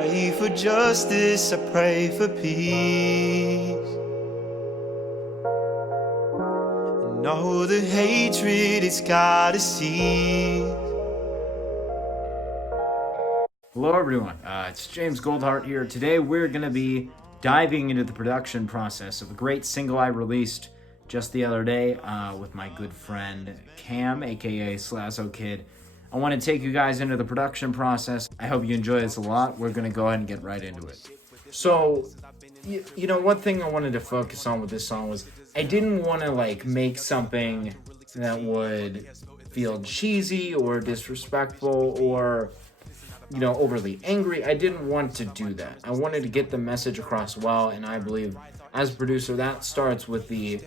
pray for justice, I pray for peace. And all the hatred, it's gotta cease. Hello everyone, it's James Goldhart here. Today we're going to be diving into the production process of a great single I released just the other day with my good friend Cam, aka Slazo Kid. I want to take you guys into the production process. I hope you enjoy this a lot. We're going to go ahead and get right into it. So, you know, one thing I wanted to focus on with this song was I didn't want to like make something that would feel cheesy or disrespectful or, you know, overly angry. I didn't want to do that. I wanted to get the message across well, and I believe as a producer that starts with the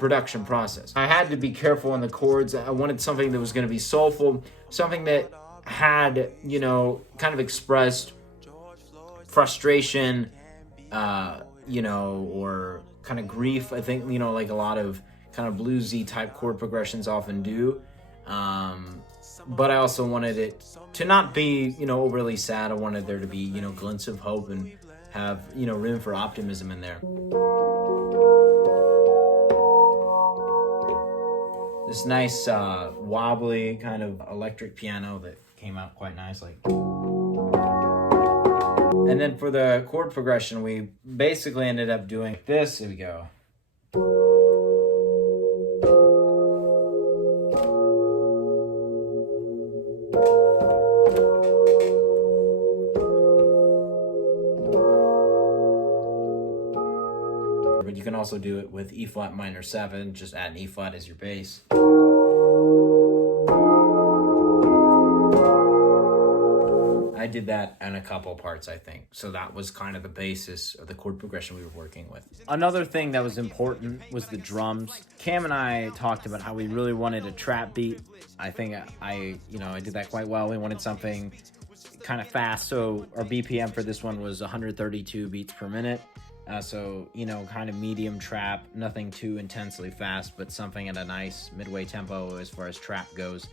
production process. I had to be careful on the chords. I wanted something that was going to be soulful, something that had, you know, kind of expressed frustration, or kind of grief. I think, you know, like a lot of kind of bluesy type chord progressions often do. But I also wanted it to not be, you know, overly sad. I wanted there to be, you know, glints of hope and have, you know, room for optimism in there. This nice wobbly kind of electric piano that came out quite nicely. And then for the chord progression, we basically ended up doing this. Here we go. But you can also do it with E flat minor 7, just add an E flat as your bass. I did that in a couple parts, I think. So that was kind of the basis of the chord progression we were working with. Another thing that was important was the drums. Cam and I talked about how we really wanted a trap beat. I think I did that quite well. We wanted something kind of fast, so our BPM for this one was 132 beats per minute. So, you know, kind of medium trap, nothing too intensely fast, but something at a nice midway tempo as far as trap goes.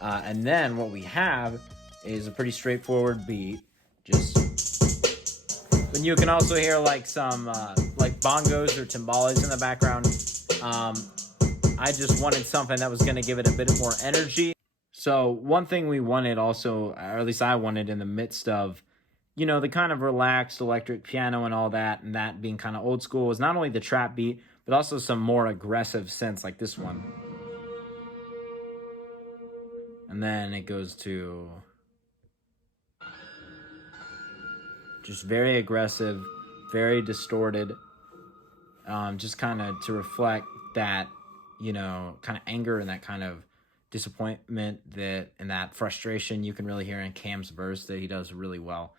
And then what we have is a pretty straightforward beat. But you can also hear like some like bongos or timbales in the background. I just wanted something that was going to give it a bit more energy. So one thing we wanted also, or at least I wanted in the midst of, you know, the kind of relaxed electric piano and all that, and that being kind of old school, was not only the trap beat, but also some more aggressive synths like this one. And then it goes to just very aggressive, very distorted, just kind of to reflect that, you know, kind of anger and that kind of disappointment and that frustration you can really hear in Cam's verse that he does really well.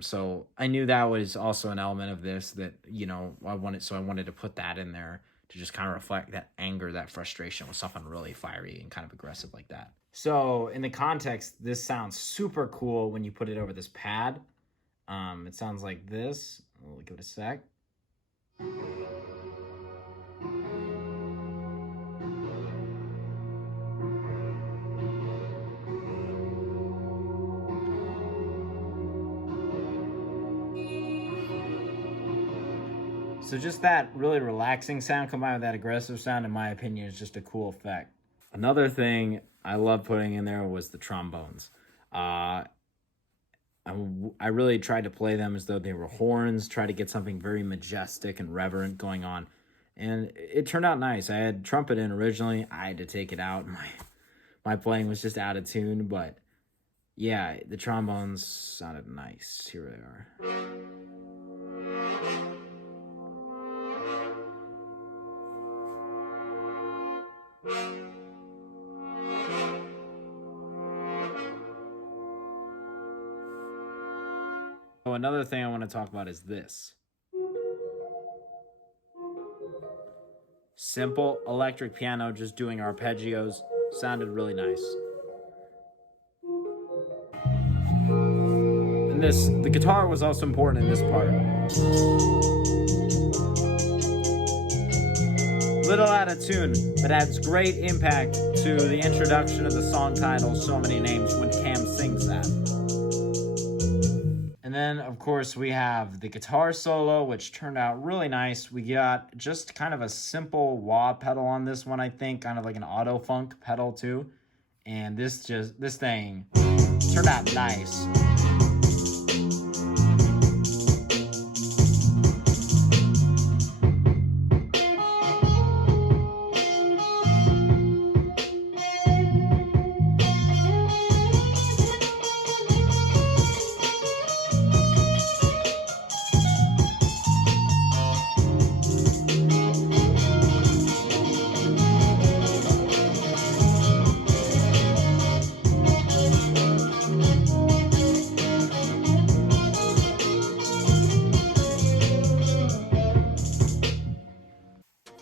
So I knew that was also an element of this that, you know, I wanted to put that in there to just kind of reflect that anger, that frustration with something really fiery and kind of aggressive like that. So in the context, this sounds super cool when you put it over this pad. It sounds like this. We'll give it a sec. So just that really relaxing sound combined with that aggressive sound, in my opinion, is just a cool effect. Another thing I love putting in there was the trombones. I really tried to play them as though they were horns, try to get something very majestic and reverent going on. And it turned out nice. I had trumpet in originally. I had to take it out. My playing was just out of tune, but yeah, the trombones sounded nice. Here they are. So another thing I want to talk about is this. Simple electric piano, just doing arpeggios, sounded really nice. And the guitar was also important in this part. Little out of tune, but adds great impact to the introduction of the song title, So Many Names, when Cam sings that. And then, of course, we have the guitar solo, which turned out really nice. We got just kind of a simple wah pedal on this one, I think, kind of like an auto funk pedal too. And this thing turned out nice.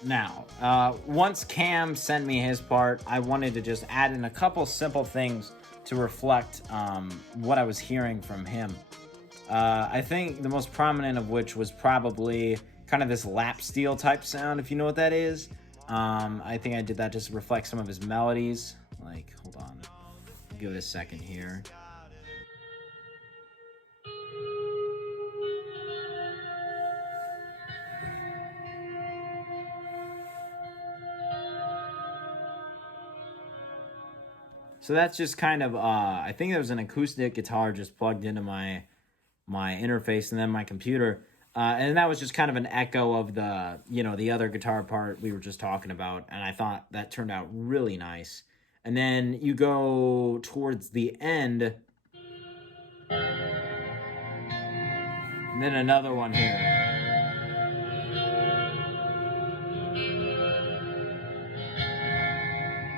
Now, once Cam sent me his part, I wanted to just add in a couple simple things to reflect what I was hearing from him. I think the most prominent of which was probably kind of this lap steel type sound, if you know what that is. I think I did that just to reflect some of his melodies. Like, hold on, give it a second here. So that's just kind of, I think there was an acoustic guitar just plugged into my interface and then my computer. And that was just kind of an echo of the other guitar part we were just talking about. And I thought that turned out really nice. And then you go towards the end. And then another one here.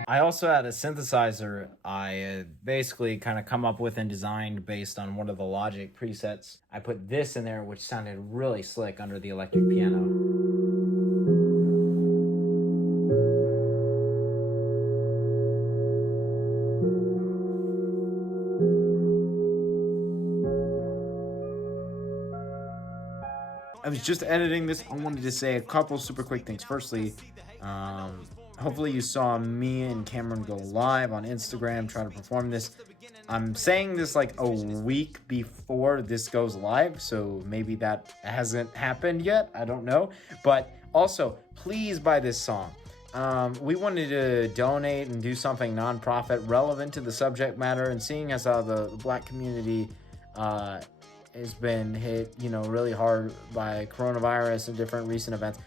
I also had a synthesizer I basically kind of come up with and designed based on one of the Logic presets. I put this in there, which sounded really slick under the electric piano. I was just editing this. I wanted to say a couple super quick things. Firstly, hopefully you saw me and Cameron go live on Instagram, try to perform this. I'm saying this like a week before this goes live, so maybe that hasn't happened yet. I don't know. But also, please buy this song. We wanted to donate and do something nonprofit relevant to the subject matter, and seeing as how the Black community has been hit, really hard by coronavirus and different recent events,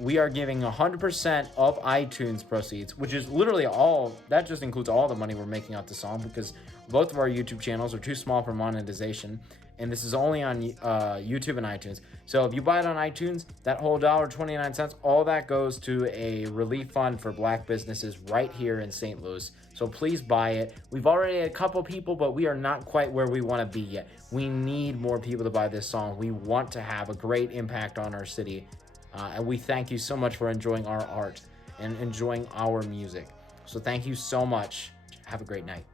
we are giving 100% of iTunes proceeds, which is literally all, that just includes all the money we're making off the song, because both of our YouTube channels are too small for monetization, and this is only on YouTube and iTunes. So if you buy it on iTunes, that whole $1.29, all that goes to a relief fund for Black businesses right here in St. Louis. So please buy it. We've already had a couple people, but we are not quite where we want to be yet. We need more people to buy this song. We want to have a great impact on our city. And we thank you so much for enjoying our art and enjoying our music. So thank you so much. Have a great night.